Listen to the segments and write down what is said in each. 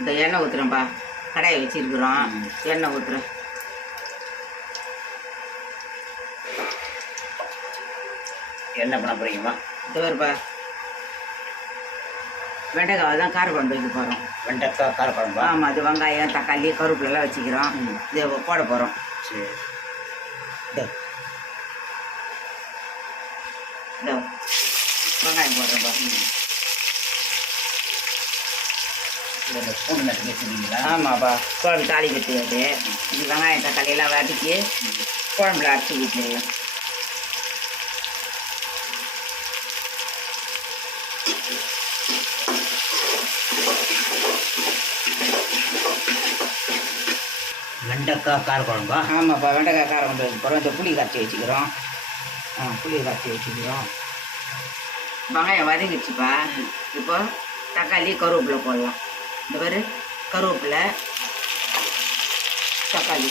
இந்த எண்ணெய் ஊற்றுறேன்ப்பா. கடாயை வச்சுருக்குறோம். எண்ணெய் ஊற்றுறேன். என்ன பண்ண போகிறீங்கம்மா? இது வருப்பா. வெண்டைக்காவை தான் காரக்குழம்பு வைக்க போகிறோம். வெண்டைக்காய் காரக்குழம்பா? ஆமாம். அது வெங்காயம், தக்காளி, கருவேப்பிலெல்லாம் வச்சுக்கிறோம். இதை போட போகிறோம். சரி. இதோ வெங்காயம் போடுறோம்ப்பா. இந்த ஸ்பூன் நட்டு வச்சுருக்கீங்களா? ஆமாப்பா. குழம்பு தாளிக்கிறது அது. இது வெங்காயம் தக்காளியெல்லாம் வதக்கி குழம்புல அரைச்சி ஊற்றிடலாம். வெண்டைக்காய் காரக்குழம்பா? ஆமாப்பா. வெண்டைக்காய் காரக்குழம்பு வைக்க போகிறோம். இந்த புளி கரைச்சி வச்சுக்கிறோம். புளி கரைச்சி வச்சுக்கிறோம். வெங்காயம் வதங்கிடுச்சுப்பா. இப்போ தக்காளி கருவேப்பிலை போடலாம். இந்த மாதிரி கருவேப்பிலை, தக்காளி.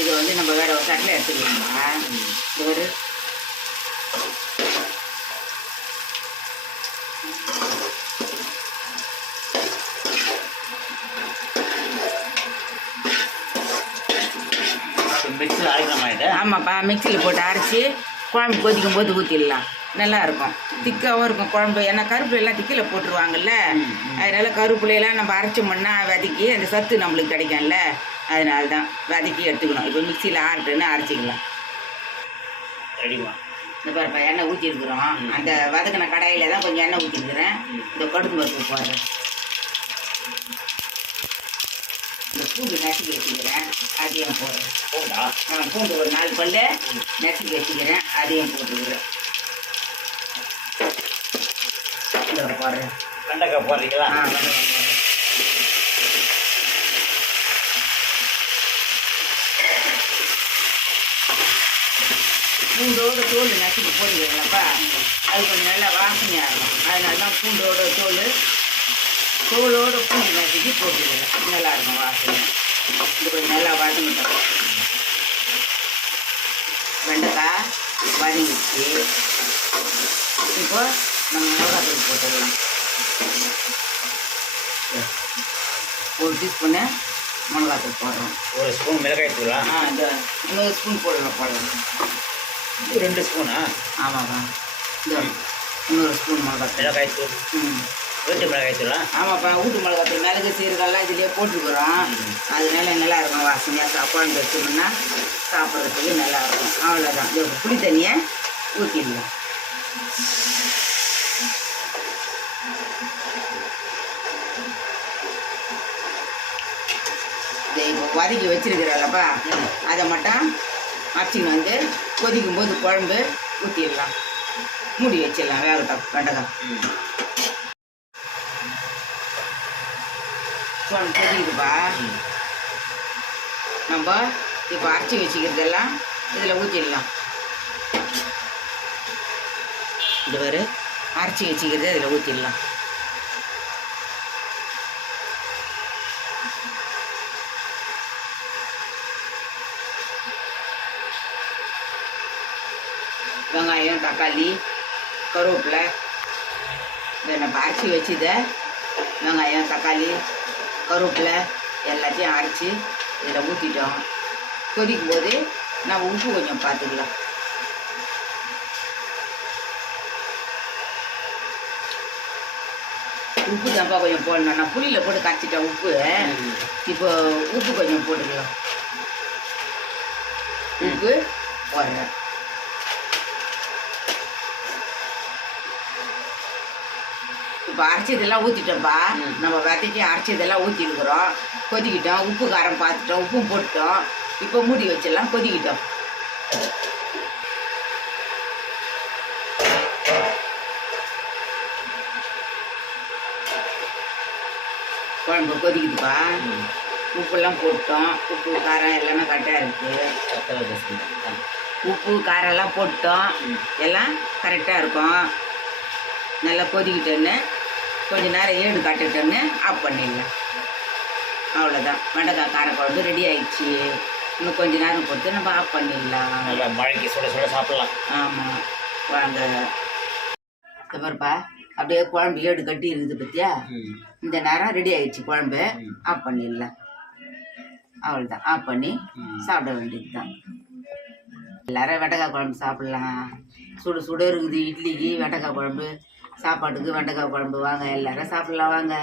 இது வந்து நம்ம வேற ஒரு தட்டில் எடுத்துக்கலாமா? இது ஒரு மிக்ஸில் அரைக்கலாமா இது? ஆமாப்பா. மிக்சியில் போட்டு அரைச்சி குழம்பு கொதிக்கும் போது ஊற்றிடலாம். நல்லா இருக்கும். திக்காகவும் இருக்கும் குழம்பு. ஏன்னா கருவேப்பிலையெல்லாம் திக்கில் போட்டுருவாங்கல்ல. அதனால கருவேப்பிலையெல்லாம் நம்ம அரைச்சோம்னா வதக்கி அந்த சத்து நம்மளுக்கு கிடைக்கும்ல. அதனால தான் வதக்கி எடுத்துக்கணும். இப்போ மிக்சியில் ஆறட்டுன்னு அரைச்சிக்கலாம். ரெடிமா? இந்த பாருப்பா, எண்ணெய் ஊற்றிருக்குறோம். அந்த வதக்கின கடாயில் தான் கொஞ்சம் எண்ணெய் ஊற்றிருக்கிறேன். இந்த கடுகு பருப்பு போடுறேன். இந்த பூண்டு நசுக்கி வச்சுக்கிறேன். அதையும் போடுறேன். பூண்டா? பூண்டு ஒரு 4 பல்லு நசுக்கி வச்சுக்கிறேன். அதையும் போட்டுக்கிறேன். இதில் போடுறேன். வெண்டைக்காய் போடுறீங்களா? வெண்டைக்காய் போடுறேன். பூண்டோட தோல் நசுக்கி போட்டுக்கிறேன்ப்பா. அது கொஞ்சம் நல்லா வாசனையாக இருக்கும். அதனால தான் பூண்டோட தோலோட பூண்டு நசுக்கி போட்டுக்கிறேன். நல்லாயிருக்கும் வாசனை. இது கொஞ்சம் நல்லா வதங்கிட்டோம். வெண்டைக்காய் வதங்கிடுச்சு. இப்போ நம்ம மிளகாத்தூள் போட்டுடலாம். 1 டீஸ்பூனு மிளகாத்தூள் போடுறோம். 1 ஸ்பூன் மிளகாய் தூளா? இந்த இன்னொரு ஸ்பூன் போடலாம். 2 ஸ்பூனா? ஆமாப்பா. இந்த இன்னொரு ஸ்பூன் மிளகாய் தூள். வீட்டு மிளகாய் தூளா? ஆமாப்பா. வீட்டு மிளகாத்தூள். மிளகு சீரகெல்லாம் இதுலேயே போட்டுருக்குறோம். அதனால நல்லா இருக்கும். வாசனையாக குழம்பு வச்சோம்னா சாப்பிட்றதுக்கு நல்லாயிருக்கும். அவ்வளோதான். இது புளி தண்ணியை ஊற்றிடலாம். இதை இப்போ வதக்கி வச்சிருக்கிறல்லப்பா, அதை மட்டும் அரைச்சின்னு வந்து கொதிக்கும் போது குழம்பு ஊற்றிடலாம். மூடி வச்சிடலாம். வேகட்டும் வெண்டைக்காய். குழம்பு கொதிக்குதுப்பா. நம்ம இப்போ அரைச்சி வச்சுக்கிறதெல்லாம் இதில் ஊற்றிடலாம். இந்த மாதிரி அரைச்சி வச்சுக்கிறது இதில் ஊற்றிடலாம். வெங்காயம், தக்காளி, கருவேப்பிலை, இதை நம்ம அரைச்சி வச்சுதை வெங்காயம், தக்காளி, கருவேப்பிலை எல்லாத்தையும் அரைச்சி இதில் ஊற்றிட்டோம். கொதிக்கும் போது நம்ம உப்பு கொஞ்சம் பார்த்துக்கலாம். உப்பு தான்ப்பா கொஞ்சம் போடணும். நான் புளியில் போட்டு கரைச்சிட்டேன் உப்பு. இப்போ உப்பு கொஞ்சம் போட்டுக்கலாம். உப்பு போடுறேன். இப்போ அரைச்சதெல்லாம் ஊற்றிட்டோம்ப்பா. நம்ம வதக்கி அரைச்சதெல்லாம் ஊற்றிருக்கிறோம். கொதிக்கிட்டோம். உப்பு காரம் பார்த்துட்டோம். உப்பும் போட்டுட்டோம். இப்போ மூடி வச்சிடலாம். கொதிக்கிட்டோம். குழம்பு கொதிக்குதுப்பா. உப்புலாம் போட்டோம். உப்பு காரம் எல்லாமே கரெக்டாக இருக்குது. உப்பு காரெல்லாம் போட்டோம். எல்லாம் கரெக்டாக இருக்கும். நல்லா கொதிக்கிட்டேன்னு கொஞ்ச நேரம் ஏடு காட்டுட்டோன்னு ஆஃப் பண்ணிடலாம். அவ்வளோதான், வெண்டைக்காய் காரக்குழம்பு ரெடி ஆயிடுச்சு. இன்னும் கொஞ்ச நேரம் பொறுத்து நம்ம ஆஃப் பண்ணிடலாம். நல்லா மழைக்கு சுட சுட சாப்பிடலாம். ஆமாம், வாங்க. பாருப்பா, அப்படியே குழம்பு ஏடு கட்டி இருக்குது பத்தியா. இந்த நேரம் ரெடி ஆயிடுச்சு குழம்பு. ஆஃப் பண்ணிடலாம். அவ்வளோதான், ஆஃப் பண்ணி சாப்பிட வேண்டியது தான். எல்லாரும் வெண்டைக்காய் குழம்பு சாப்பிட்லாம். சுடு சுட இருக்குது இட்லிக்கு வெண்டைக்காய் குழம்பு, சாப்பாட்டுக்கு வெண்டைக்காய் குழம்பு. வாங்க எல்லாரும் சாப்பிட்லாம் வாங்க.